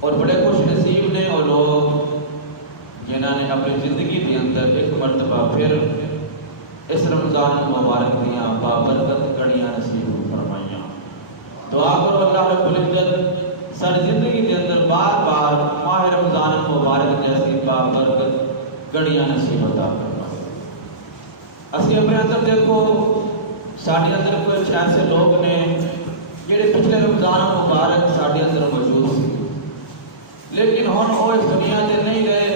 اور بڑے خوش نصیب نے وہ لوگ جنہوں نے اپنی زندگی کے اندر ایک مرتبہ پھر اس رمضان مبارک دیاں بابرکت کڑیاں نصیب فرمائیاں۔ دعا کرو اللہ رب العزت ساری زندگی کے اندر بار بار ماہ رمضان مبارک جیسی بابرکت کڑیاں نصیب عطا فرمائے۔ اسی اپنے اندر دیکھو ساڑھے اندر کچھ ایسے لوگ نے جڑے پچھلے رمضان مبارک ساڑھے اندر موجود سی لیکن ہن وہ اس دنیا سے نہیں رہے،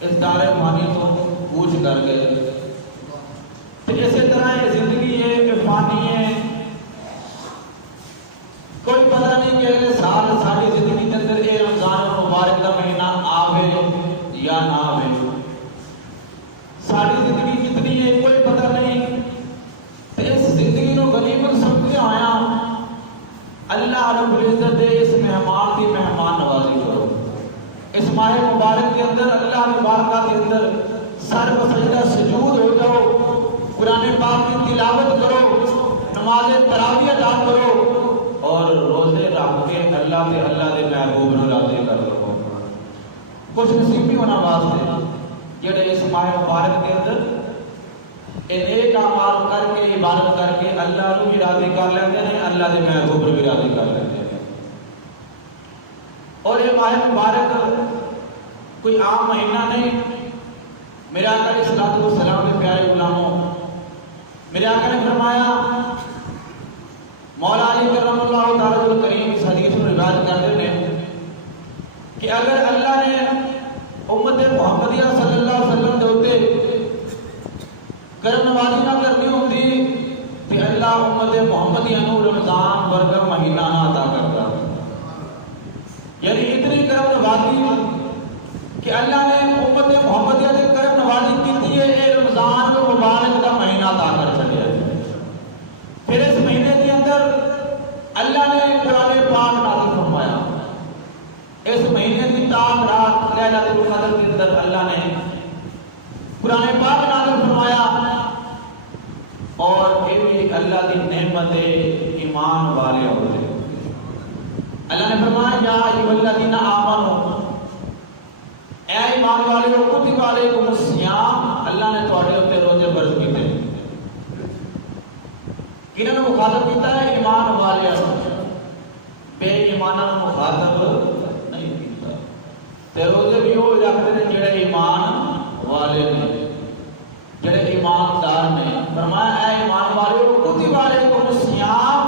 اس دار فانی تو کوچ کر گئے۔ تو اسی طرح یہ زندگی ہے کہ فانی ہے، کوئی پتہ نہیں کہ اگلے سال ساری زندگی کے اندر یہ رمضان مبارک کا مہینہ آوے یا نہ آوے، ساری زندگی کتنی ہے کوئی پتہ نہیں۔ تو اس زندگی کو غنیمت سمجھتے آیا اللہ رب العزت اس مہمان کی مہمان نوازی کرو۔ اس ماہ مبارک کے اندر اللہ مبارکہ کے اندر سر و سجدہ سجود ہو جاؤ، قرآن پاک کی تلاوت کرو، نماز تراویح ادا کرو اور روزے رکھ کے اللہ دے محبوب نو راضی کر لو۔ خوش نصیبی ہونا واسطے جڑے اس ماہ مبارک کے اندر نیک اعمال کر کے عبادت کر کے اللہ کو بھی راضی کر لیتے ہیں، اللہ دے محبوب کو بھی راضی کر لیتے ہیں۔ اور یہ ماہ مبارک کوئی عام مہینہ نہیں۔ میرے آقا علیہ الصلوۃ والسلام کے پیارے غلاموں، میرے آقا نے فرمایا، مولا علی کرم اللہ تعالی الکریم اس حدیث میں روایت کرتے ہیں کہ اگر اللہ نے امت محمدیہ صلی اللہ علیہ وسلم دے اوتے کرم نوازی نہ کرنی ہوتی کہ اللہ امت محمدیہ نو رمضان برکت مہینہ نہ عطا کرتا۔ یعنی اتنی کرم نوازی کہ اللہ نے امت محمدیہ نے کرم نوازی کی ہے، اے رمضان کو مبارک کا مہینہ عطا کر چلے۔ پھر اس مہینے کے اندر اللہ نے قرآن پاک نازل فرمایا۔ اس مہینے کی تاک رات لیلۃ القدر کے اندر اللہ نے قرآن پاک نازل فرمایا اور یہ بھی اللہ کی نعمت ایمان والے ہوتے۔ اللہ نے فرمایا یا ایھا الذین آمنوا، اے ایمان والے کتب علیکم الصیام، اللہ نے تواڈے اوپر روزے فرض کیتے۔ کنہاں نوں مخاطب کیتا ہے؟ ایمان والے، بے ایماناں نوں مخاطب نہیں کیتا۔ تے روزے بھی وہ رکھتے ہیں جڑے ایمان والے نے، جڑے ایماندار نے۔ فرمایا اے ایمان والے کتب علیکم الصیام،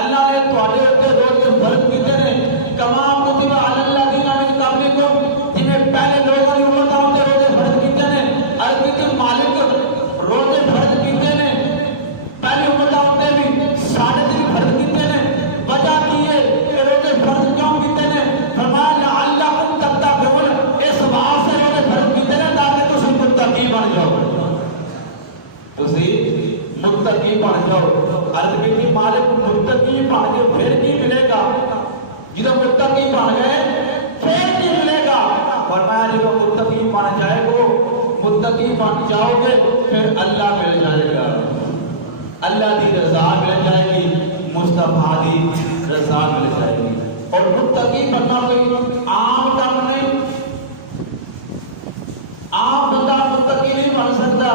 اللہ نے تواڈے اوپر روزے فرض کیتے نے، کما کتب علی الذین من قبلکم، جنہیں پہلے لوگوں کی امتوں تے روزے فرض کیتے نے۔ عرض کی مالک روزے فرض کیتے نے پہلی امتوں تے بھی، ساڈے تے بھی فرض کیتے نے۔ وجہ کی ہے کہ روزے فرض کیوں کیتے نے؟ فرمایا لعلکم تتقون، اس واسطے روزے فرض کیتے نے تاکہ تسی متقی بن جاؤ، تسی متقی بن جاؤ۔ عرض کی مالک متقی بن کے پھر کی ملے گا؟ جب متقی بن گئے پھر کی ملے گا؟ فرمایا جب متقی بن جائے گو، متقی بن جاؤ گے پھر اللہ مل جائے گا، اللہ کی رضا مل جائے گی، مصطفیٰ کی رضا مل جائے گی۔ اور متقی بننا کوئی عام کام نہیں، عام بندہ متقی نہیں بن سکتا۔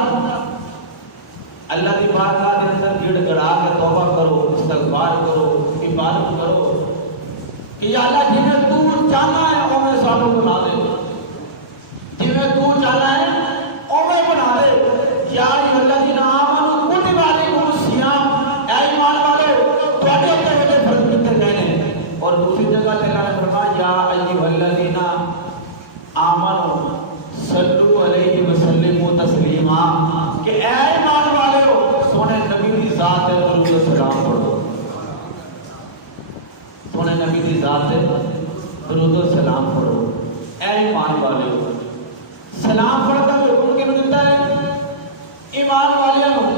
اللہ کی بارگاہ کے اندر گڑ گڑا کے توبہ کرو، استغفار کرو، عبادت کرو کہ یا اللہ جنہیں تو چاہنا ہے اوے سانو بنا دے، جنہیں تو چاہنا ہے اوے بنا دے۔ یا ایھا الذین آمنوا کتب علیکم الصیام، اے ایمان والے تواڈے اوپر روزے فرض کیتے گئے ہیں۔ اور دوسری جگہ تے اللہ نے فرمایا یا ایھا الذین آمنوا صلوا علیہ وسلموا تسلیما، کہ اے ایمان والے سونے نبی کی ذات تے درود و سلام پڑھو، سونے نبی کی ذات تے درود و سلام پڑھو۔ اے ایمان والے سلام پڑھتا ہے حکم کیوں دیتا ہے؟ ایمان والوں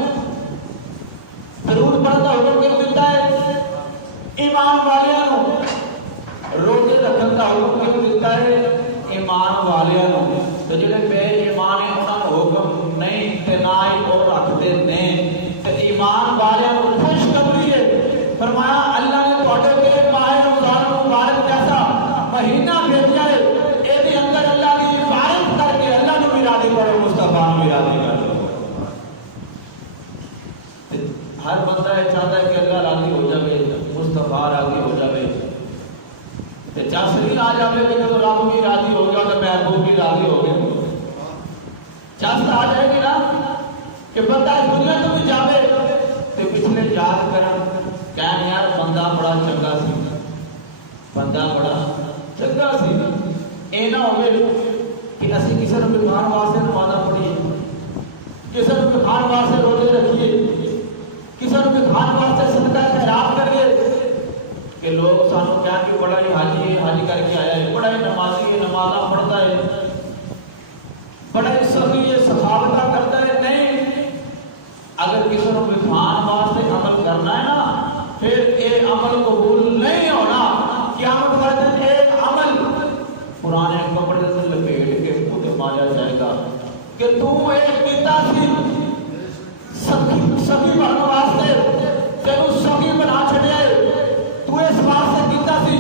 درود پڑھتا حکم کیوں دیتا ہے؟ ایمان والوں روزے رکھنے کا حکم کیوں دیتا ہے؟ ایمان والوں۔ تو جڑے بے ایمان ہیں انہاں نوں حکم نہیں تے نہ ہی وہ رکھتے نے۔ تے ایمان والوں خوشخبری ہے، فرمایا اللہ نے تواڈے تے ماہ رمضان مبارک جیسا راضی ہو جائے تے چس نہیں آ جائے کہ جب رب بھی راضی ہو گیا تو محبوب بھی راضی ہو گئے. چس آ جائے گی نا کہ بندہ اس دنیا تو بھی جاوے تے پچھلے یاد کرن کہن یار بندہ بڑا چنگا سی, بندہ بڑا چنگا سی. اے نہ ہوئے کہ اسی کسی نے دکھان واسطے نمازاں پڑھیے, کسی نے دکھان واسطے روزے رکھیے, کسی نے دکھان واسطے صدقہ خیرات کریے کہ لوگ سانو کہہ کہ بڑا ہی حاجی ہے, حاجی کر کے آیا ہے, بڑا ہی نمازی ہے, نمازاں پڑھتا ہے, بڑا ہی سخی ہے, سخاوتاں کرتا ہے. نہیں, اگر کسی نے دکھان واسطے عمل کرنا ہے نا پھر یہ عمل قبول نہیں ہونا. قیامت والے دن ایک عمل پرانے کپڑے سے لپیٹ کے منہ تے مارا جائے گا کہ تو ایک پیتا سی سخی بننے واسطے تینوں سخی بنا چھڑیا ہے, تو اس واسطے پیتا سی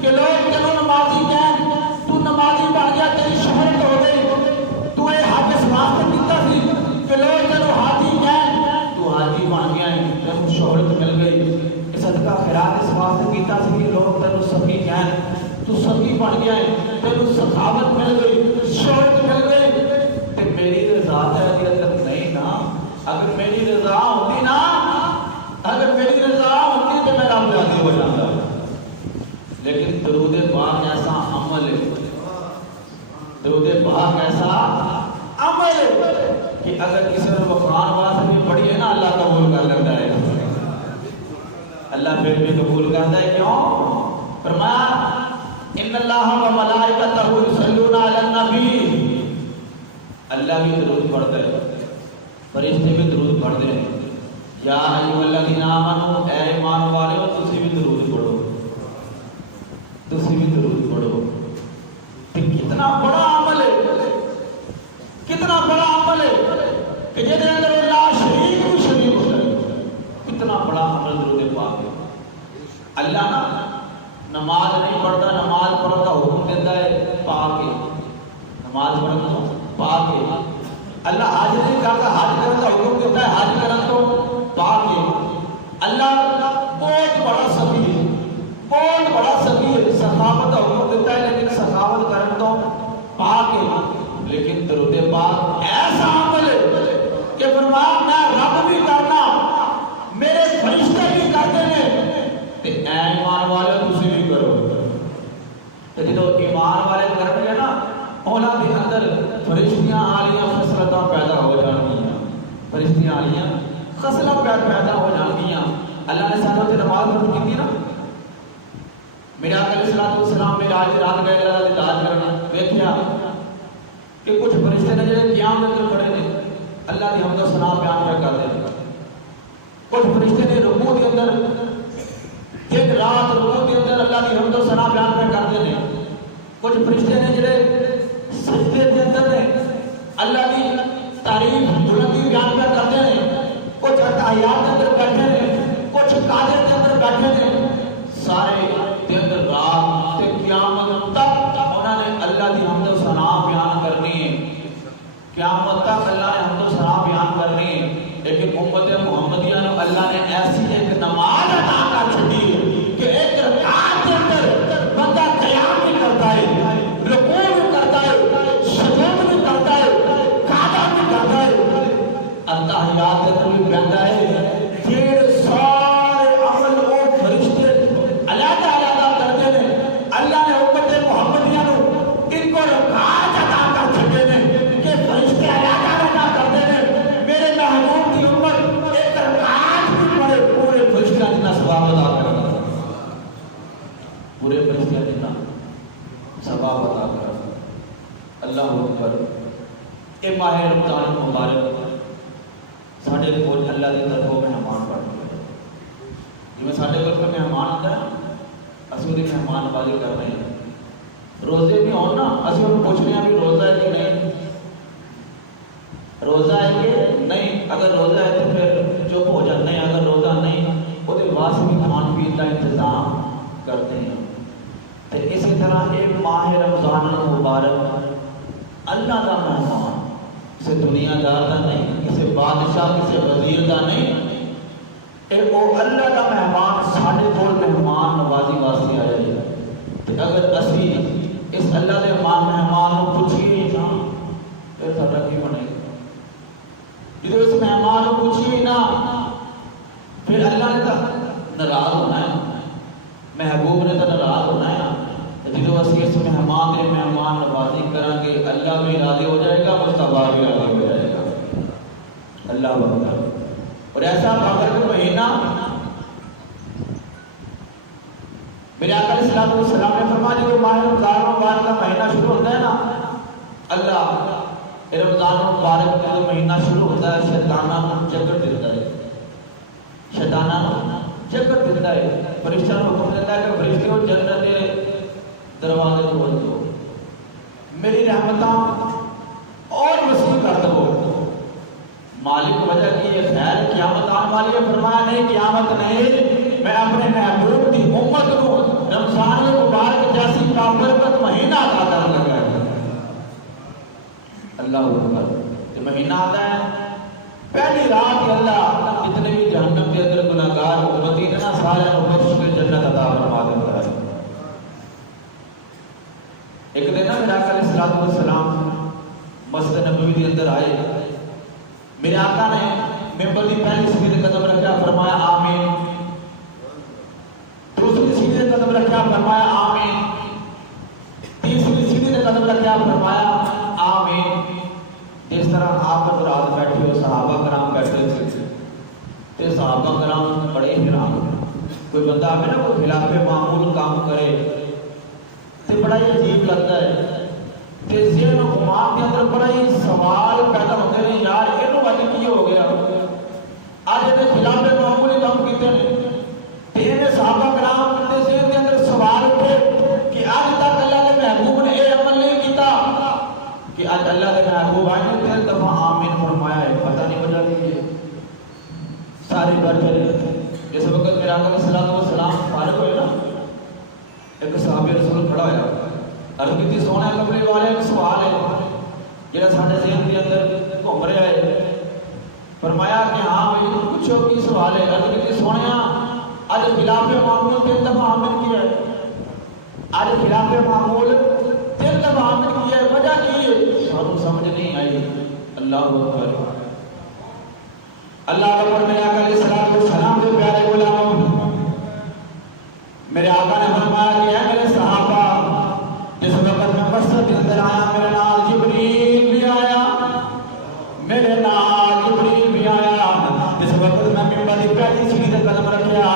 کہ لوگ تینوں نمازی کہیں, تو نمازی بن گیا, تیری شہرت ہو گئی. تو یہ حج اس واسطے پیتا سی کہ لوگ تینوں حاجی کہیں, تو حاجی بن گیا ہے, تینوں شہرت مل گئی. صدقہ خیرات اس واسطے پیتا سی کہ لوگ تینوں سخی کہیں, تو سخی بن گیا ہے, تینوں سخاوت مل گئی, شہرت مل گئی. تے میری رضا ہے تک نہیں نا. اگر میری رضا ہوتی نا, اگر میری رضا ہوتی تو میں رب راضی ہو جاتا. لیکن درود پاک ایسا عمل ہے, درود پاک ایسا عمل ہے کہ اگر کسی نے بخار واسطے بھی پڑھی ہے نا اللہ قبول کر لیتا ہے. اللہ پھر بھی قبول کرتا ہے. کیوں؟ فرمایا ان اللہ و ملائکتہ یصلون علی النبی, اللہ بھی درود پڑھتا ہے, فرشتے بھی درود پڑھتے ہیں. یا ایھا الذین آمنو, اے ایمان والو تسی بھی درود پڑھو, تسی بھی درود پڑھو. تو کتنا بڑا عمل ہے, کتنا بڑا عمل ہے کہ جس اندر اللہ شریک بھی شریک ہوتا ہے. کتنا بڑا عمل درود پاک ہے. اللہ نا نماز نہیں پڑھتا, نماز پڑھتا حکم دیتا ہے پاک ہے, نماز پڑھتا پاک ہے. اللہ حج نہیں کرتا, حج کرنے کا حکم دیتا ہے حج کرنا تو پاک ہے. اللہ بہت بڑا سخی ہے, بہت بڑا سخی ہے, سخاوت کا حکم دیتا ہے لیکن سخاوت کرنا تو پاک ہے. لیکن درود پاک ایسا عمل ہے کہ فرمایا میں رب بھی کرنا, میرے فرشتے بھی کرتے ہیں, تے اے ایمان والے تسی بھی کرو. تے جدو ایمان والے کرن گے نا انہاں دے اندر فرشتیاں والیاں خصلتاں پیدا ہو جانگیاں, فرشتیاں والیاں خصلت پیدا ہو جانگیاں. اللہ نے سانو تے نماز فرض کیتی نا, میرے آقا علیہ السلام میں آج رات گئے اللہ دی داد کرنا, ویکھیا کہ کچھ فرشتے نے جڑے قیام میں اندر کھڑے نے اللہ دی حمد و ثنا بیان کر کرتے ہیں. کچھ فرشتے نے رکوع کے اندر دن رات رکوع کے اندر اللہ کی حمد و ثنا بیان کر کرتے ہیں. کچھ فرشتے نے جڑے سجدے کے اندر نے اللہ کی تعریف بلندی بیان کر کرتے ہیں. کچھ اتحیات کے اندر بیٹھے ہیں, کچھ قادر کے اندر بیٹھے ہیں. سارے دن رات تے قیامت تک انہوں نے اللہ کی حمد و ثنا بیان کرنی ہے. قیامت تک اللہ نے حمد و ثنا بیان کرنی ہے. لیکن امت محمدیہ نے اللہ نے ایسی ایک نماز عطا کر چھڑی ہے کہ ایک رکعت کے اندر بندہ قیام بھی کرتا ہے, رکوع بھی کرتا ہے, سجود بھی کرتا ہے, قعدہ بھی کرتا ہے, اتحیات کے اندر بھی بیٹھتا ہے. پھر سارے عمل وہ فرشتے علیحدہ علیحدہ کرتے ہیں. اللہ نے امت محمدیہ کو ان کو رکعت عطا کر چھڑے ہیں کہ فرشتے علیحدہ علیحدہ کرتے ہیں. میرے محبوب کی امت ایک رکعت بھی پڑھے پورے فرشتہ جتنا ثواب ادا کرتا ہے, پورے فرشتہ جتنا ثواب ادا کرتا ہے. اللہ اکبر. اے ماہ رمضان مبارک ساڈے کول اللہ دی طرفوں مہمان بن گئے. جویں ساڈے کول کوئی مہمان آتا ہے اسی دی مہمان بازی کر رہے ہیں. روزے بھی ہون نا اسی انہوں پوچھنے ہیں بھی روزہ ہے کہ نہیں, روزہ ہے کہ نہیں. اگر روزہ ہے تو پھر چپ ہو جاتے ہیں, اگر روزہ نہیں وہ تو واسطے بھی کھان پین کا انتظام کرتے ہیں. تو اسی طرح ایک ماہ رمضان المبارک اللہ کا مہمان, کسی دنیا دار کا نہیں, کسی بادشاہ کسی وزیر کا نہیں, وہ اللہ کا مہمان سارے کول مہمان نوازی واسطے آیا ہے. اگر اسی اس اللہ کے مہمان کو پوچھیے نا پھر سارا کی بنے گا. جب اس مہمان کو پوچھیے نا پھر اللہ نے تو ناراض ہونا ہے, محبوب نے تو ناراض ہونا ہے. جب اسی اس مہمان کے مہمان نوازی کریں گے اللہ بھی راضی ہو جائے گا, مصطفیٰ بھی راضی ہو جائے گا. اللہ اکبر. اور ایسا بکر کا مہینہ میرے آقا علیہ الصلوۃ والسلام نے فرمایا جو ماہ رمضان مبارک کا مہینہ شروع ہوتا ہے نا, اللہ رمضان مبارک کا مہینہ شروع ہوتا ہے شیطانہ جگر دیتا ہے, شیطانہ جگر دیتا ہے. فرشتہ کو حکم دیتا ہے کہ فرشتوں جنت کے دروازے کھول دو, میری رحمتاں اور وسیع کر دو. مالک وجہ کی یہ خیر قیامت آنے والی ہے. فرمایا نہیں قیامت نہیں, میں اپنے محبوب کی امت کو رمضان مبارک جیسی بابرکت مہینہ عطا کرنے لگا ہے. اللہ اکبر. یہ مہینہ آتا ہے پہلی رات ہی اللہ جتنے بھی جہنم کے اندر گناہگار امتی نے نا سارے کو بخش کے جنت عطا فرما دیتا ہے. ایک دن نا میرے آقا علیہ الصلوۃ والسلام مسجد نبوی کے اندر آئے. میرے آقا نے ممبر کی پہلی سیڑھی قدم رکھا, فرمایا آمین. دوسری سیڑھی قدم رکھا, فرمایا آمین. تیسری سیڑھی قدم رکھا, فرمایا آمین. جس طرح آپ حضرات بیٹھے ہو, صحابہ کرام بیٹھے تھے, تے صحابہ کرام بڑے حیران. کوئی بندہ آگے نا کوئی خلاف معمول کام کرے تے بڑا ہی عجیب لگتا ہے. تے ذہن و دماغ کے اندر بڑا ہی سوال پیدا ہوتے ہیں, یار یہ اج کی ہو گیا, اج یہ خلاف معمولی کام کیتے ہیں. تے صحابہ کرام کے ذہن کے اندر سوال اٹھے کہ اج تک اللہ کے محبوب نے یہ عمل نہیں کیتا کہ اج اللہ کے محبوب آئے نے تین دفعہ آمین فرمایا ہے. پتہ نہیں وجہ کی ہے. ساری بیٹھے جس وقت میرے آقا علیہ الصلوۃ والسلام فارغ ہوئے نا, ایک صحابی رسول کھڑا ہوا, عرض کی سونے کپڑے والے ایک سوال ہے جڑا سارے ذہن کے اندر گھوم رہا ہے. فرمایا کہ ہاں بھائی پوچھو کی سوال ہے. عرض کی سونے اج خلاف معمول تین دفعہ آمین کیا ہے, اج خلاف معمول تین دفعہ آمین کیا ہے, وجہ کی ہے؟ سانوں سمجھ نہیں آئی. اللہ اکبر. اللہ اکبر. میرے آقا علیہ الصلوۃ والسلام کے پیارے غلاموں, میرے آقا نے فرمایا کہ اے میرے صحابہ, جس وقت میں مسجد کے اندر آیا میرے نال جبریل بھی آیا, میرے نال جبریل بھی آیا. جس وقت میں ممبر کی پہلی سیڑھی تے قدم رکھیا,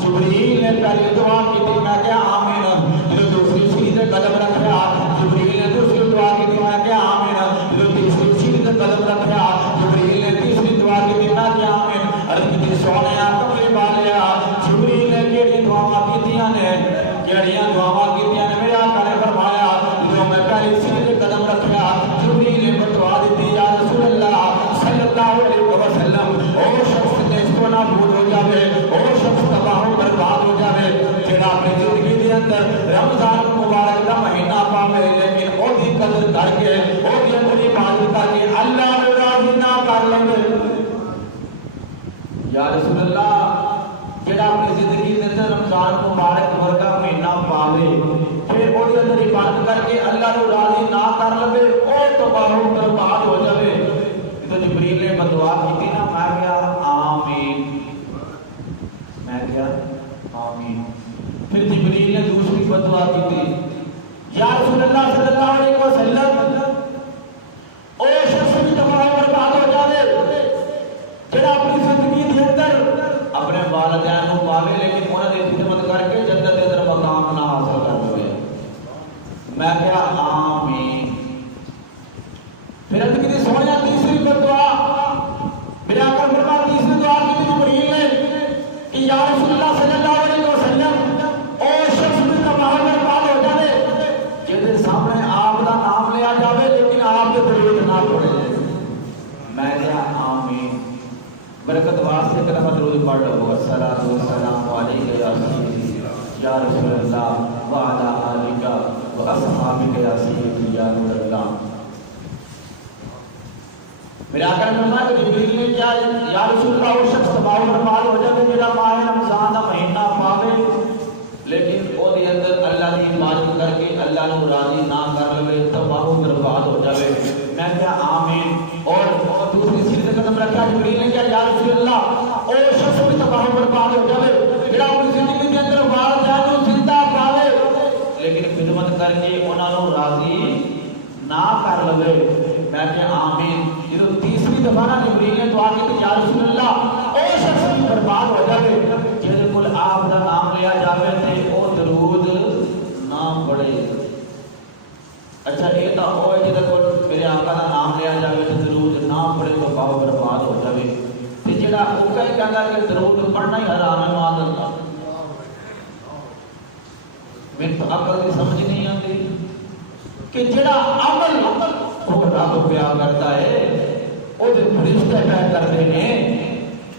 جبریل نے پہلی دعا کی تھی, میں کہا آمین. جو دوسری سیڑھی تے قدم رکھیا, جبریل نے دوسری دعا کی تھی, میں کہا آمین. جو تیسری سیڑھی تے قدم رکھیا, جبریل نے تیسری دعا کی تھی, میں کہا آمین. عرض کی سونیا کملی والیا, جبریل نے کیڑی دعا کیتیاں نے, کیڑیاں دعا کیتیاں نے. میرے آقا نے فرمایا جو میں پہلی سیڑھی تے قدم رکھیا, جبریل نے دعا دی, یا رسول اللہ صلی اللہ علیہ وسلم, او شخص جس کو نابود ہو جاوے, او شخص تباہ و برباد ہو جاوے جڑا اپنی زندگی دے اندر رمضان مبارک کا مہینہ پاوے لیکن او دی قدر کر کے او دی اپنی عبادت کر کے اللہ نو راضی نہ کر لے. یا رسول اللہ جڑا اپنی زندگی دے اندر رمضان مبارک ورگا مہینہ پاوے پھر او دی اندر عبادت کر کے اللہ نو راضی نہ کر لے, او تباہ و برباد ہو جاوے. تو جبریل نے بدعا کی تھی نا, میں کہا آمین, میں کہا آمین. پھر جبریل نے دوسری بدعا کی تھی, یا رسول اللہ صلی اللہ علیہ وسلم او شخص بھی تباہ و برباد ہو جاوے جڑا اپنی زندگی دے اندر اپنے والدین کو پاوے لیکن انہاں دی خدمت کر کے جنت دے اندر مقام نہ حاصل کر لے. میں کہا آمین. پھر اب کی سوچا تیسری دعا, میرے آقا فرمایا تیسری دعا کی جبریل نے کہ یا رسول اللہ صلی اللہ علیہ وسلم او شخص بھی تباہ و برباد ہو جائے جس سامنے آپ کا نام لیا جاوے لیکن آپ کے درود نہ پڑھے. میں کہا آمین. برکت واسطے کہ دفعہ درود پڑھ لو, الصلاۃ والسلام علیک یا سیدی یا رسول اللہ وعلی آلک و اصحابک یا سیدی یا نور اللہ. میرے آقا نے فرمایا کہ جبریل نے کیا یا رسول اللہ وہ شخص تباہ و برباد ہو جائے جڑا ماہ رمضان دا مہینہ پاوے لیکن او دے اندر اللہ کی عبادت کر کے اللہ نو راضی نہ کر لے تباہ و برباد ہو جائے. میں کیا آمین. اور دوسری سیدھے قدم رکھا جبریل نے کیا یا رسول اللہ او شخص بھی تباہ و برباد ہو جائے جڑا اپنی زندگی کے اندر والدین نو زندہ پاوے لیکن خدمت کر کے انہاں نو راضی نہ کر لے. میں کہ آمین. جدو تیسری دفعہ جبریل نے دعا کی کہ یا رسول اللہ او شخص بھی برباد ہو جائے جہدے کول آپ دا نام لیا جاوے تے او درود نہ پڑھے. اچھا یہ تو او ہے جہدے کول میرے آقا دا نام لیا جاوے تے درود نہ پڑھے تو باو برباد ہو جائے. تے جڑا او کہندا کہ درود پڑھنا ہی حرام ہے معاذ اللہ. میں تو عقل کی سمجھ نہیں آتی کہ جڑا عمل وہ رب پیار کرتا ہے وہ دے فرشتے پیار کرتے ہیں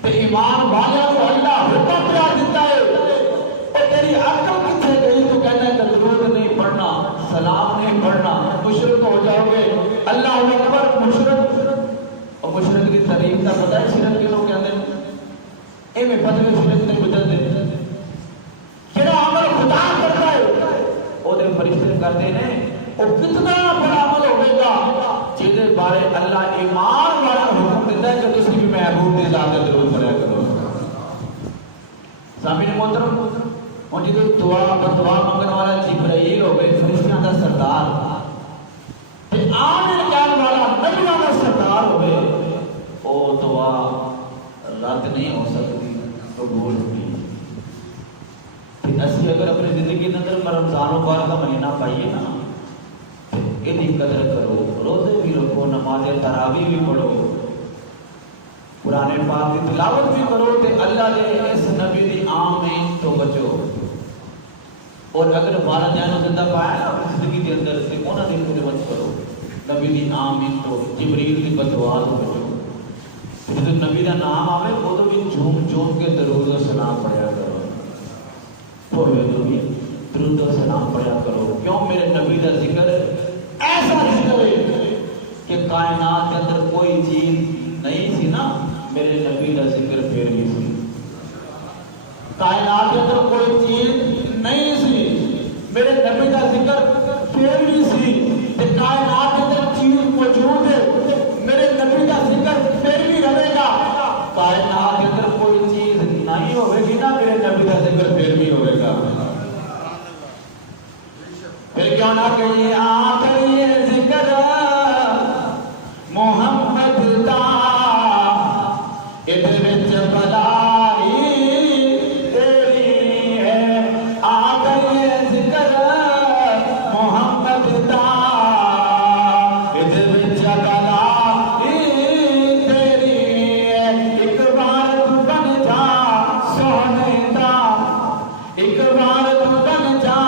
تے ایمان والوں کو اللہ حکم پیار دیتا ہے. اور تیری عقل کتنے گئی تو کہنا ہے کہ درود نہیں پڑھنا سلام نہیں پڑھنا مشرک ہو جاؤ گے. اللہ اکبر. مشرک اور مشرک کی تعریف کا پتہ ہے شرک کے لوگ کہتے ہیں اے میں بدلے شرک نہیں بدلتے. جڑا عمل خدا کرتا ہے وہ دے فرشتے کرتے ہیں اور کتنا بڑا عمل ہوئے گا جہدے بارے اللہ ایمان والا حکم دیتا ہے کہ تسی بھی محبوب دے ذات درود پڑھا کرو. سامعین محترم ہن جدوں دعا منگن والا جبرائیل ہوے فرشتیاں دا سردار تے آمین کہن والا نبیاں دا سردار ہوے او دعا رد نہیں ہو سکتی قبول ہوگی. اسی اگر اپنی زندگی کے اندر رمضان مبارک کا مہینہ پائیے نا یہ قدر کرو روزے بھی رکھو نماز تراویح بھی پڑھو قرآن پاک کی تلاوت بھی کرو تے اللہ نے اس نبی دی آمین تو بچو. اور اگر والدین کو زندہ پایا نا اپنی زندگی کے اندر سے انہاں دی خدمت کرو نبی دی آمین تو جبریل دی بددعا تو بچو. جب نبی دا نام آوے وہ تو بھی جھوم کے درود و سلام پڑھیا کرو. تھوڑے تو بھی درود و سلام پڑھا کرو. کیوں میرے نبی دا ذکر ایسا ذکر ہے کہ کائنات کے اندر کوئی چیز نہیں سی نا میرے نبی دا ذکر پھر بھی سی. کائنات کے اندر کوئی چیز نہیں سی میرے نبی دا ذکر پھر بھی سی. کائنات کے اندر چیز موجود ہے میرے نبی دا ذکر پھر بھی رہے گا. کائنات کے اندر کوئی چیز نہیں ہوئے گی نا میرے نبی دا ذکر پھر بھی ہوئے گا. پھر کیوں نہ کہیے آخری ذکر محمد دا ادھر وچ بلائی تیری ہے. آخری ذکر محمد دا ادھر وچ بلائی تیری ہے. ایک بار تو بن جا سونے دا ایک بار تو بن جا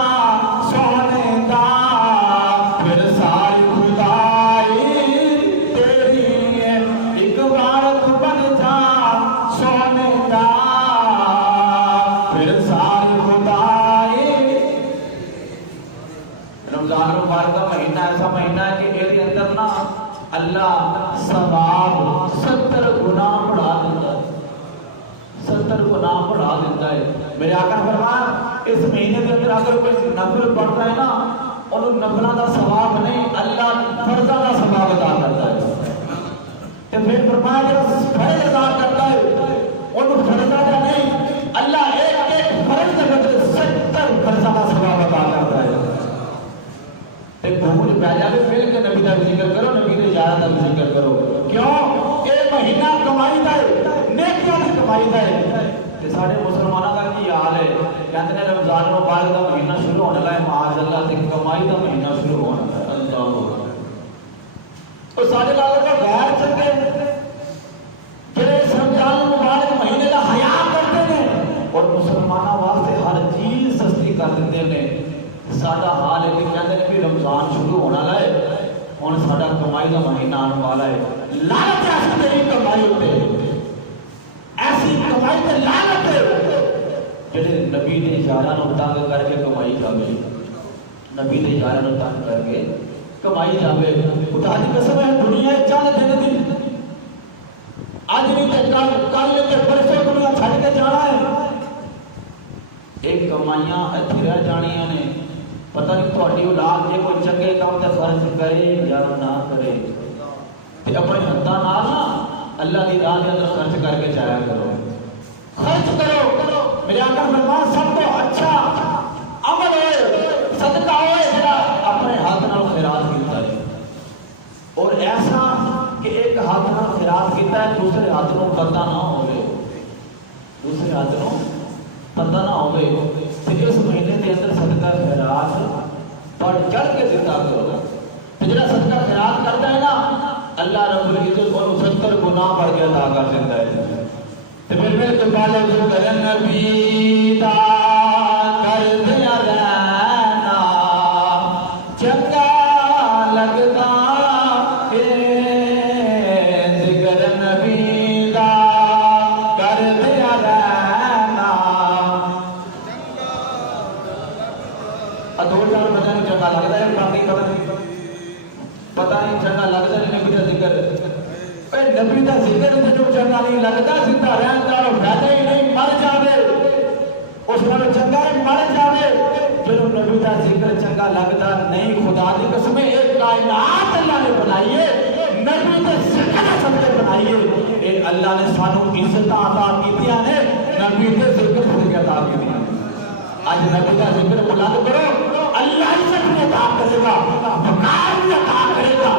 اللہ ثواب 70 گناہ بڑھا دیتا ہے. 70 گناہ بڑھا دیتا ہے. میرے آقا نے فرمایا اس مہینے کے اندر اگر کوئی نفل پڑھتا ہے نا انہوں نفلہ دا ثواب نہیں اللہ فرضہ دا ثواب ادا کرتا ہے. تو پھر فرمایا کہ فرض ادا کرتا ہے انہوں فرضہ دا نہیں اللہ ایک فرض کے بدلے 70 فرضہ دا ثواب ادا کرتا ہے. ایک بھول پہ جائے پھر کہ نبی دا ذکر کرو نبی دے یار دا ذکر کرو. کیوں اے مہینہ کمائی دا ہے نیکیاں دی کمائی دا ہے. تے ساڈے مسلماناں دا کی حال ہے کہندے نے رمضان مبارک دا مہینہ شروع ہونے لگا ہے معاذ اللہ تے کمائی دا مہینہ شروع ہونا ہے. اللہ اکبر. تو ساڈے نال دا غیر چنگے جڑے رمضان مبارک مہینے دا حیا کرتے ہیں اور مسلماناں واسطے ہر چیز سستی کر دیندے نے. ساڈا حال ہے کہ کہتے ہیں کہ رمضان شروع ہونا ہے ہن ساڈا کمائی دا مہینہ آنے والا ہے. لعنت ایسی تیری کمائی ہوتے ایسی کمائی تے لعنت جڑے نبی دے یاراں نوں تنگ کر کے کمائی جاوے نبی دے یاراں نوں تنگ کر کے کمائی جاوے. خدا دی قسم ہے دنیا چند دن دی اج نہیں تے کل، کل نہیں تے پرسوں دنیا چھڈ کے جانا ہے. ایک کمائیاں اتھی رہ جانیاں نے. پتہ نہیں تھوڑی اولاد یہ کوئی چنگے کام تے خرچ کرے یا نہ کرے. تے اپنے ہتھاں نال نا اللہ دی راہ دے اندر خرچ کر کے جایا کرو. خرچ کرو. میرے آقا فرمان سب تو اچھا عمل ہے صدقہ ہوئے جڑا اپنے ہاتھ نال خیرات کیتا ہے. اور ایسا کہ ایک ہاتھ نال خیرات کیتا ہے دوسرے ہاتھ نوں پتہ نہ ہوئے. دوسرے ہاتھ نوں پتہ نہ ہوئے. اس مہینے کے اندر صدقہ خیرات بڑھ چڑھ کے دیتا کرو. جڑا صدقہ خیرات کرتا ہے نا اللہ رب العزت کو 70 گناہ بڑھ کے عطا کر دیتا ہے. تے پھر تو پالے جو کرن نبی دا کر دیا رہنا چنگا لگتا ہے. ذکر نبی دا کر دیا رہنا دو چار بندے نوں چنگا لگتا ہے. باقی پتہ نہیں چنگا لگتا نہیں نبی دا ذکر. نبی دا ذکر جنوں چنگا نہیں لگتا زندہ رہن دا فائدہ ہی نہیں. مر جاوے اس نال چنگا ہے مر جاوے. جنوں نبی دا ذکر چنگا لگتا نہیں خدا دی قسم ایک کائنات اللہ نے بنائی ہے نبی دے ذکر سمجھے بنائی ہے. اے اللہ نے سانو عزت عطا کیتیاں نے نبی دے ذکر سے عطا کیتیاں. آج نبی دا ذکر بلند کرو اللہ عزت بھی عطا کرے گا, وقار بھی عطا کرے گا,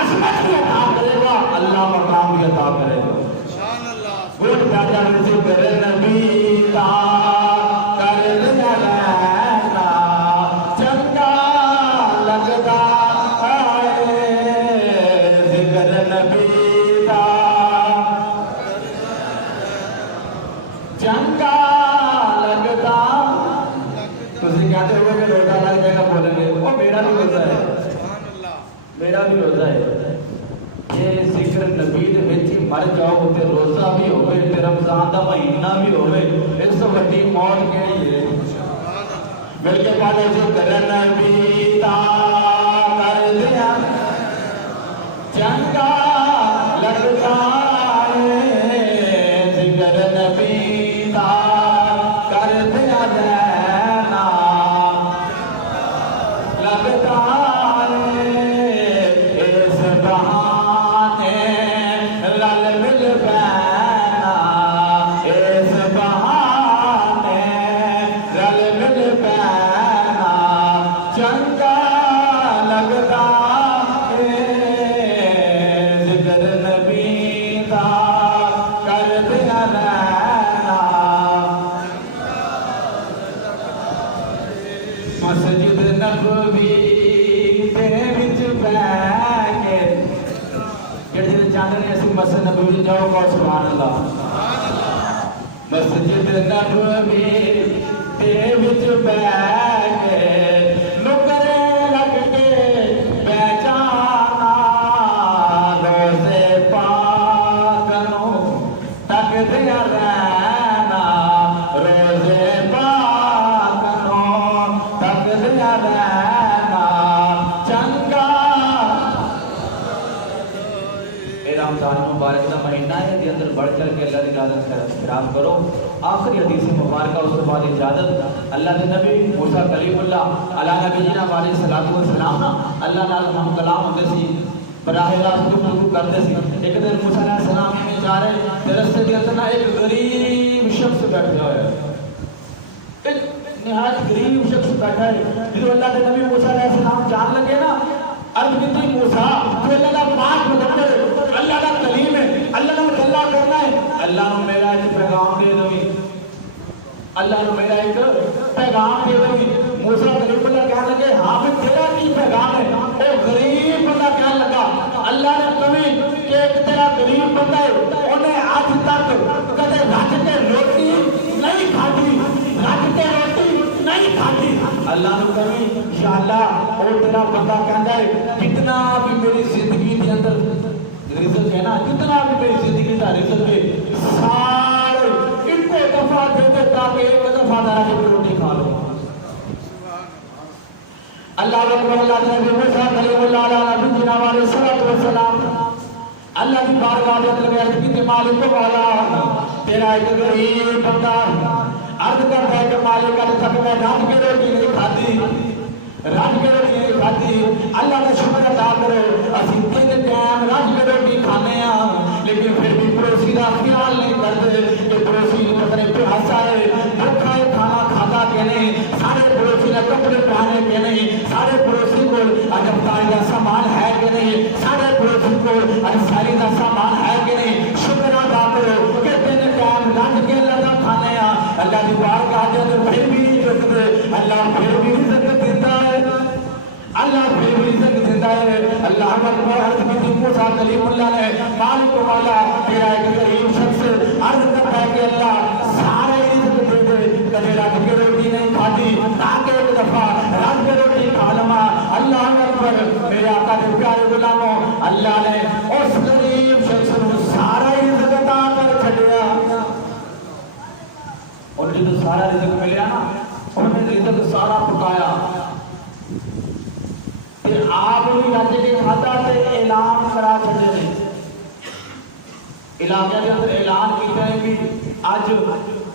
عظمت بھی عطا کرے گا, اللہ مقام بھی عطا کرے گا. گوٹ پیادا ذکر نبی دا کر دیا رہنا چنگا لگتا ہے. ذکر نبی دا چنگا لگتا. تسی کہتے ہو کہ روزہ لگ جائے گا بولیں گے وہ میرا بھی روزہ ہے, میرا بھی روزہ ہے. یہ ذکر نبی دے وچ مر جاؤ تے روزہ بھی ہوئے تے رمضان دا مہینہ بھی ہوئے اس تو وڈی موت کیڑی ہے. مل کے پالے ذکر نبی دا کر دیا چنگا لگتا ہے. ذکر نبی دا کر دیا رہنا لگتا ہے. اس بہانے رل مل بینا, اس بہانے رل مل بینا چنگا لگتا ہے. ذکر نبی دا کر دیا رہنا مسجد نبوی دے وچ بیٹھ کے جڑے چاہندے نے اسی مسجد نبوی جاؤ کو سبحان اللہ. مسجد نبوی دے وچ بیٹھ کے نکرے لگ کے پہچانا روزے پاک نوں تکدیا رہنا. روزے پاک نوں تکدیا رہنا چنگا. اے رمضان مبارک دا مہینہ ہے دے اندر بڑھ چڑھ کے اللہ دی اجازت کا احترام کرو. آخری حدیث مبارکہ اس کے بعد اجازت. اللہ کے نبی موسیٰ کلیم اللہ علیہ نبی جناب علیہ الصلوۃ والسلام نا اللہ نال ہم کلام ہوندے سی براہ راست گفتگو کرتے سی. ایک دن موسیٰ علیہ السلام میں جا رہے تے رستے دے اندر ایک غریب شخص بیٹھا ہوا ہے. ایک نہایت غریب شخص بیٹھا ہے. جو اللہ کے نبی موسیٰ علیہ السلام جان لگے نا عرض کی موسیٰ تو اللہ کا پاک مقدر اللہ کا کلیم ہے, اللہ نے اللہ کرنا ہے, اللہ نے میرا ایک پیغام دے دوئی, اللہ نے میرا ایک پیغام دے دوئی. موسیٰ کلیم اللہ کہنے لگے ہاں پھر تیرا کی پیغام ہے. او غریب بندہ کہنے لگا اللہ نے کبھی کہ ایک تیرا غریب بندہ ہے انہیں آج تک کدے رکھ کے روٹی نہیں کھاتی, رکھ کے روٹی نہیں کھاتی. اللہ نے کبھی انشاءاللہ اور تیرا بندہ کہتا ہے کتنا بھی میری زندگی کے اندر رزق ہے نا, کتنا بھی میری زندگی کا رزق ہے سارے ان کو دفعہ دے دے تاکہ ایک دفعہ دارا کے روٹی کھا لو. اللہ اکبر. اللہ نبی موسیٰ کلیم اللہ علیہ نبی جناب علیہ الصلوۃ والسلام اللہ کی بارگاہ دے اندر عرض کی مالک والا تیرا ایک غریب بندہ عرض کرتا ہے کہ مالک کا تک میں رات کے روٹی نہیں کھاتی، رات کے روٹی نہیں کھاتی، اللہ کا شکر ادا کرو اسی تین ٹائم رات کے روٹی کھانے ہیں، لیکن پھر بھی پڑوسی کا خیال نہیں کرتے کہ پڑوسی اپنے پیاسا ہے بھوکا ہے کھانا کھاتا کہ نہیں، سارے پڑوسی نے کپڑے پہنے کہ نہیں، سارے پڑوسی کو اجبتائی کا سامان ہے کہ نہیں، سارے پڑوسی کو انساری کا سامان ہے کہ نہیں، شکر ادا کرو کہ تین ٹائم رات کے لگا کھانے ہیں، اللہ کی بارگاہ دے اندر پھر بھی نہیں رکھتے، اللہ پھر بھی رزق دیتا ہے، اللہ پھر بھی رزق دیتا ہے۔ اللہ اکبر عرض کی موسیٰ کلیم اللہ نے مالک والا تیرا ایک غریب شخص عرض کرتا ہے کہ اللہ سارے رزق دے دے، کبھی رات کی روٹی نہیں کھاتی تاکہ ایک دفعہ رات کی روٹی کھا لما۔ اللہ اکبر میرے آقا کے پیارے غلاموں، اللہ نے اس غریب شخص کو سارا رزق عطا کر چھڑیا، اور جب سارا رزق ملیا نا انہوں نے رزق سارا پکایا، پھر آپ بھی رج کے کھاتا تے اعلان کرا چھڑے نے، علاقے کے اندر اعلان کیتا ہے کہ آج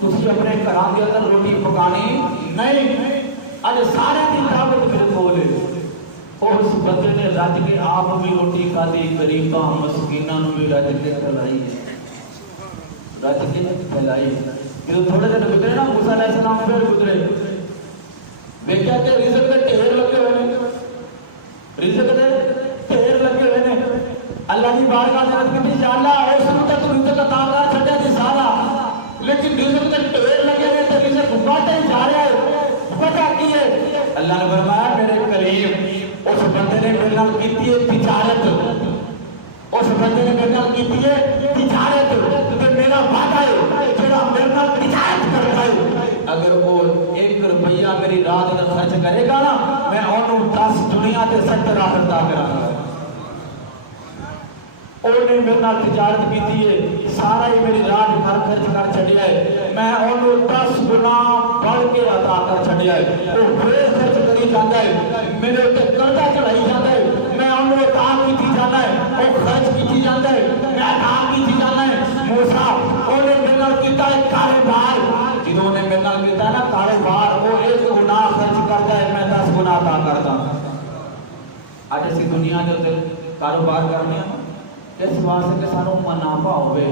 تسی اپنے گھراں دے اندر روٹی پکانی نہیں، آج سارے دی دعوت پھر کھولے۔ اس بندے نے رج کے آپ بھی روٹی کھادی، غریباں مسکیناں نوں بھی رج کے کھلائی، رج کے کھلائی۔ جو تھوڑے دن گزرے نا موسیٰ علیہ السلام پھر گزرے، دیکھا کہ رزق دے ڈھیر لگے ہوئے نے، رزق دے ڈھیر لگے ہوئے نے۔ اللہ کی بارگاہ میں عرض کی یا اللہ اس وقت تو رزق عطا کر چھڈیا سی سارا، لیکن رزق دے ڈھیر لگے ہوئے تے رزق بڑھتا ہی جا رہا ہے، وجہ کی ہے؟ اللہ نے فرمایا میرے کریم اس بندے نے میرے نال کیتی ہے تجارت، اس بندے نے میرے نال کیتی ہے تجارت، تے میرا وعدہ ہے جڑا میرے نال تجارت کرتا ہے اگر وہ 1 روپیہ میری رات میں خرچ کرے گا نا میں انہوں 10 دنیا تے 70 آخرت عطا کراں گا۔ انہیں میرے نال تجارت کیتی ہے، سارا ہی میری رات گھر خرچ کر چھڈیا ہے، میں انہوں 10 گنا بڑھ کے عطا کر چھڈیا ہے، وہ پھر خرچ کری جاتا ہے، میرے تے قرضہ چڑھائی جاتا ہے، میں انہوں عطا کیتی جانا ہے، وہ خرچ کیتی جاتا ہے، میں عطا کیتی جانا ہے۔ موسیٰ انہیں میرے نال کیتا ہے کاروبار، جنہوں نے میرے نال کیتا ہے نا کاروبار، وہ 1 گنا خرچ کرتا ہے، میں 10 گنا عطا کرتا ہوں۔ آج اسی دنیا کے کاروبار کرنے ہیں اس واسطے کہ سانوں منافع ہوئے،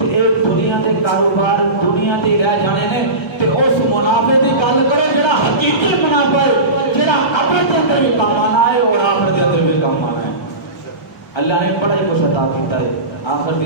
ایک دنیا کے کاروبار دنیا کے رہ جانے نے، تے اس منافع کی گل کرو جڑا حقیقی منافع ہے، جڑا اپنے کے اندر بھی کام آنا ہے اور آخر کے اندر بھی کام آنا ہے۔ اللہ نے بڑا ہی کچھ عطا کیتا ہے، آخر